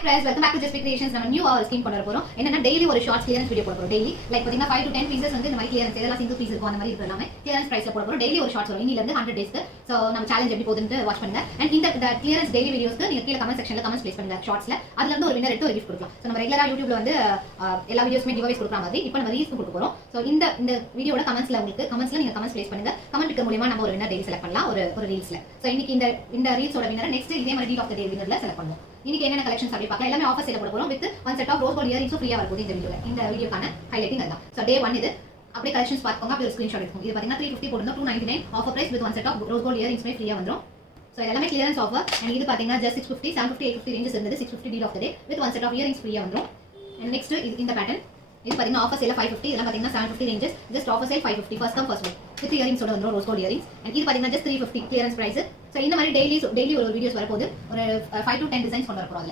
Guys, welcome back to Just Creations. நம்ம new scheme கொண்டு வர போறோம். என்னன்னா டெய்லி ஒரு ஷார்ட்ஸ் கிளியரன்ஸ் வீடியோ போட போறோம். டெய்லி லைக் பாத்தீங்கன்னா 5 to 10 பீசஸ் வந்து இந்த மாதிரி கிளியரன்ஸ் இதெல்லாம் சிங்கிள் பீஸ் இருக்கும் அந்த மாதிரி இருக்கலாமே கிளியரன்ஸ் பிரைஸ்ல போட போறோம். டெய்லி ஒரு ஷார்ட்ஸ் வரும். இன்னில இருந்து 100 டேஸ்க்கு. சோ நம்ம சேலஞ்ச் எப்படி போகுதுன்னு வாட்ச் பண்ணுங்க. அண்ட் இந்த கிளியரன்ஸ் டெய்லி வீடியோஸ்க்கு நீங்க கீழ கமெண்ட் செக்ஷன்ல கமெண்ட்ஸ் ப்ளேஸ் பண்ணுங்க ஷார்ட்ஸ்ல. அதுல இருந்து ஒரு வின்னர் எடுத்து ஒரு கிஃப்ட் கொடுக்கலாம். சோ நம்ம ரெகுலரா YouTubeல வந்து எல்லா வீடியோஸ்மே கிவ்அவேஸ் கொடுக்குற மாதிரி இப்போ நம்ம ரீல்ஸ் கொடுக்க போறோம். சோ இந்த வீடியோட கமெண்ட்ஸ்ல நீங்க கமெண்ட்ஸ் ப்ளேஸ் பண்ணுங்க. கமெண்ட் பிக்கர் மூலமா நம்ம ஒரு வின்னர் டெய்லி செலக்ட் பண்ணலாம் ஒரு ரீல்ஸ்ல. சோ இன்னைக்கு இந்த ரீல்ஸோட வின்னர் நெக்ஸ்ட் இதே மாதிரி டீல் ஆஃப் தி டே வின்னர்ல செலக்ட் பண்ணுவோம். இன்னைக்கு என்னென்ன கலெக்ஷன்ஸ் அப்படி பார்க்கலாம். எல்லாமே ஆஃபர் சேல போட போறோம் with one set of rose gold earrings ஃப்ரீயா வரப்போகுது இந்த வீடியோக்கான ஹைலைட்டிங் அதுதான். சோ டே 1 இது அப்படியே கலெக்ஷன்ஸ் பார்த்துக்கோங்க. அப்படியே ஒரு ஸ்கிரீன்ஷாட் எடுத்துக்கோங்க. இது பாத்தீங்கன்னா 350 போடுங்க 299 offer price with one set of rose gold earrings ஃப்ரீயா வந்துரும். சோ எல்லாமே கிளியரன்ஸ் ஆஃபர். அண்ட் இது பாத்தீங்கன்னா just 650 750 850 ரேஞ்சஸ் இருந்தது 650 deal of the day with one set of earrings ஃப்ரீயா வந்துரும். அண்ட் நெக்ஸ்ட் இந்த பேட்டர்ன் இது பாத்தீங்கன்னா ஆஃபர் சேல 550 இதெல்லாம் பாத்தீங்கன்னா 750 ranges just offer sale 550 first come first with earrings ஓட வந்துரும் ரோஸ் கோல்ட் இயரிங்ஸ். அண்ட் இது பாத்தீங்கன்னா just 350 கிளியரன்ஸ் பிரைஸ். சோ இந்த மாதிரி டெய்லி ஒரு வீடியோஸ் வரப்போகுது. ஒரு 5 to 10 டிசைன்ஸ் கொண்டு வரப்போறோம். அதுல